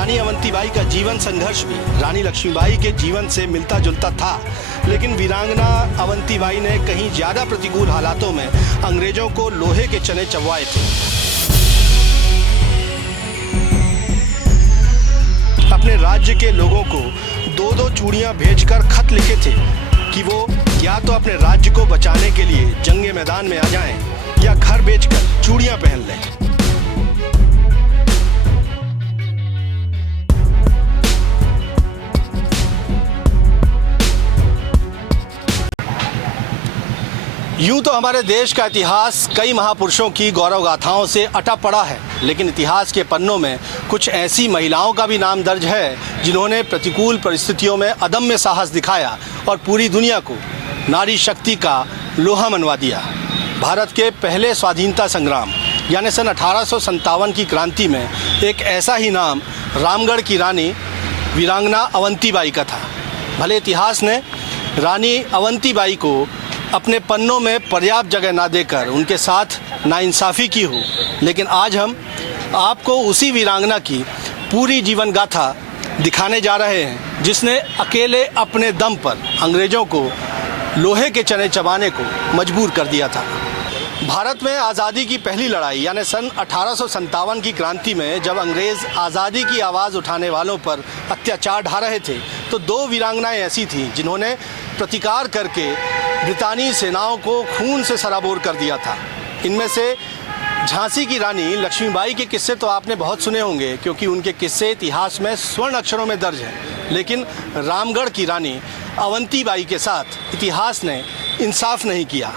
रानी अवंतीबाई का जीवन संघर्ष भी रानी लक्ष्मीबाई के जीवन से मिलता जुलता था, लेकिन वीरांगना अवंतीबाई ने कहीं ज्यादा प्रतिकूल हालातों में अंग्रेजों को लोहे के चने चबवाए थे। अपने राज्य के लोगों को दो दो चूड़ियां भेजकर खत लिखे थे कि वो या तो अपने राज्य को बचाने के लिए जंगे मैदान में आ जाएं या घर बेचकर चूड़ियां पहन लें। यूं तो हमारे देश का इतिहास कई महापुरुषों की गौरव गाथाओं से अटा पड़ा है, लेकिन इतिहास के पन्नों में कुछ ऐसी महिलाओं का भी नाम दर्ज है जिन्होंने प्रतिकूल परिस्थितियों में अदम्य साहस दिखाया और पूरी दुनिया को नारी शक्ति का लोहा मनवा दिया। भारत के पहले स्वाधीनता संग्राम यानी सन 1857 की क्रांति में एक ऐसा ही नाम रामगढ़ की रानी वीरांगना अवंतीबाई का था। भले इतिहास ने रानी अवंतीबाई को अपने पन्नों में पर्याप्त जगह ना देकर उनके साथ नाइंसाफ़ी की हो, लेकिन आज हम आपको उसी वीरांगना की पूरी जीवन गाथा दिखाने जा रहे हैं जिसने अकेले अपने दम पर अंग्रेज़ों को लोहे के चने चबाने को मजबूर कर दिया था। भारत में आज़ादी की पहली लड़ाई यानी सन 1857 की क्रांति में जब अंग्रेज़ आज़ादी की आवाज़ उठाने वालों पर अत्याचार ढा रहे थे तो दो वीरांगनाएं ऐसी थीं जिन्होंने प्रतिकार करके ब्रितानी सेनाओं को खून से सराबोर कर दिया था। इनमें से झांसी की रानी लक्ष्मीबाई के किस्से तो आपने बहुत सुने होंगे क्योंकि उनके किस्से इतिहास में स्वर्ण अक्षरों में दर्ज हैं, लेकिन रामगढ़ की रानी अवंतीबाई के साथ इतिहास ने इंसाफ नहीं किया।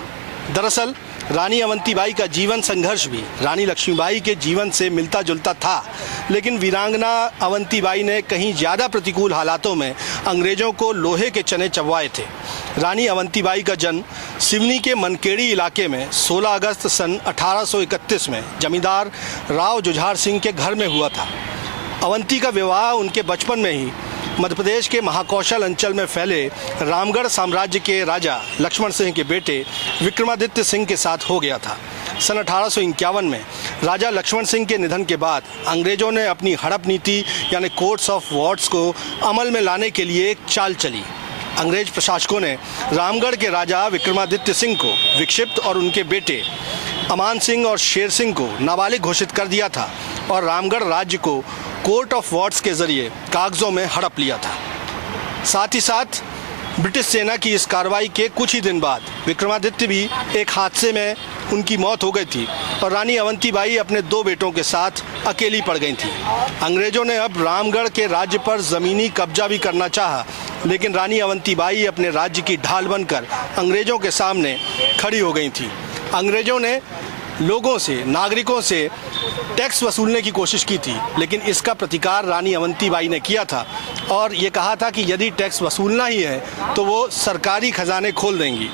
दरअसल रानी अवंतीबाई का जीवन संघर्ष भी रानी लक्ष्मीबाई के जीवन से मिलता जुलता था, लेकिन वीरांगना अवंतीबाई ने कहीं ज़्यादा प्रतिकूल हालातों में अंग्रेज़ों को लोहे के चने चबवाए थे। रानी अवंतीबाई का जन्म सिवनी के मनकेड़ी इलाके में 16 अगस्त सन 1831 में जमींदार राव जुझार सिंह के घर में हुआ था। अवंती का विवाह उनके बचपन में ही मध्य प्रदेश के महाकौशल अंचल में फैले रामगढ़ साम्राज्य के राजा लक्ष्मण सिंह के बेटे विक्रमादित्य सिंह के साथ हो गया था। सन 1851 में राजा लक्ष्मण सिंह के निधन के बाद अंग्रेज़ों ने अपनी हड़प नीति यानी कोर्ट्स ऑफ वॉर्ड्स को अमल में लाने के लिए एक चाल चली। अंग्रेज प्रशासकों ने रामगढ़ के राजा विक्रमादित्य सिंह को विक्षिप्त और उनके बेटे अमान सिंह और शेर सिंह को नाबालिग घोषित कर दिया था और रामगढ़ राज्य को कोर्ट ऑफ वॉर्ड्स के जरिए कागजों में हड़प लिया था। साथ ही साथ ब्रिटिश सेना की इस कार्रवाई के कुछ ही दिन बाद विक्रमादित्य भी एक हादसे में उनकी मौत हो गई थी और रानी अवंतीबाई अपने दो बेटों के साथ अकेली पड़ गई थी। अंग्रेज़ों ने अब रामगढ़ के राज्य पर ज़मीनी कब्जा भी करना चाहा, लेकिन रानी अवंतीबाई अपने राज्य की ढाल बनकर अंग्रेज़ों के सामने खड़ी हो गई थी। अंग्रेज़ों ने लोगों से, नागरिकों से टैक्स वसूलने की कोशिश की थी, लेकिन इसका प्रतिकार रानी अवंतीबाई ने किया था और ये कहा था कि यदि टैक्स वसूलना ही है तो वो सरकारी खजाने खोल देंगी।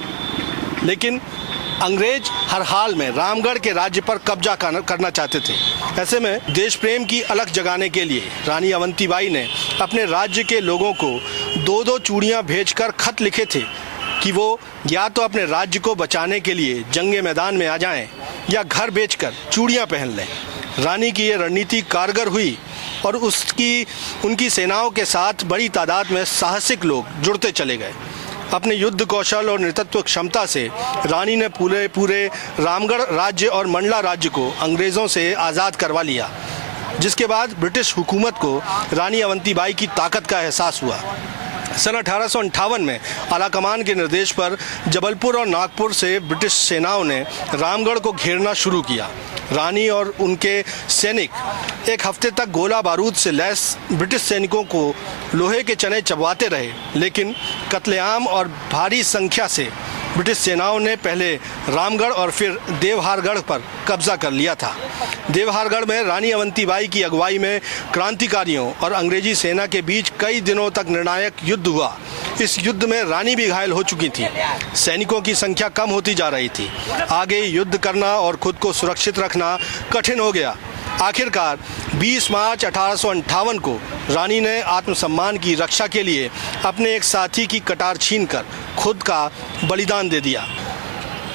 लेकिन अंग्रेज हर हाल में रामगढ़ के राज्य पर कब्जा करना चाहते थे। ऐसे में देश प्रेम की अलख जगाने के लिए रानी अवंतीबाई ने अपने राज्य के लोगों को दो दो चूड़ियां भेजकर खत लिखे थे कि वो या तो अपने राज्य को बचाने के लिए जंगे मैदान में आ जाएं या घर बेचकर चूड़ियां पहन लें। रानी की ये रणनीति कारगर हुई और उनकी सेनाओं के साथ बड़ी तादाद में साहसिक लोग जुड़ते चले गए। अपने युद्ध कौशल और नेतृत्व क्षमता से रानी ने पूरे रामगढ़ राज्य और मंडला राज्य को अंग्रेज़ों से आज़ाद करवा लिया, जिसके बाद ब्रिटिश हुकूमत को रानी अवंतीबाई की ताकत का एहसास हुआ। सन 1858 में आलाकमान के निर्देश पर जबलपुर और नागपुर से ब्रिटिश सेनाओं ने रामगढ़ को घेरना शुरू किया। रानी और उनके सैनिक एक हफ्ते तक गोला बारूद से लैस ब्रिटिश सैनिकों को लोहे के चने चबवाते रहे, लेकिन कत्लेआम और भारी संख्या से ब्रिटिश सेनाओं ने पहले रामगढ़ और फिर देवहारगढ़ पर कब्जा कर लिया था। देवहारगढ़ में रानी अवंतीबाई की अगुवाई में क्रांतिकारियों और अंग्रेजी सेना के बीच कई दिनों तक निर्णायक युद्ध हुआ। इस युद्ध में रानी भी घायल हो चुकी थी। सैनिकों की संख्या कम होती जा रही थी। आगे युद्ध करना और खुद को सुरक्षित रखना कठिन हो गया। आखिरकार 20 मार्च 1858 को रानी ने आत्मसम्मान की रक्षा के लिए अपने एक साथी की कटार छीनकर खुद का बलिदान दे दिया।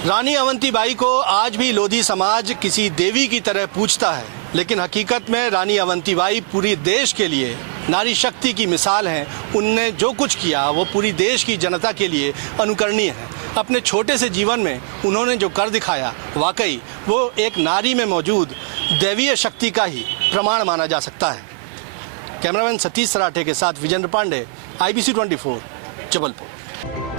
रानी अवंतीबाई को आज भी लोधी समाज किसी देवी की तरह पूजता है। लेकिन हकीकत में रानी अवंतीबाई पूरी देश के लिए नारी शक्ति की मिसाल हैं। उनने जो कुछ किया वो पूरी देश की जनता के लिए अनुकरणीय है। अपने छोटे से जीवन में उन्होंने जो कर दिखाया, वाकई वो एक नारी में मौजूद दैवीय शक्ति का ही प्रमाण माना जा सकता है। कैमरामैन सतीश सराठे के साथ विजेंद्र पांडे, IBC 24, जबलपुर।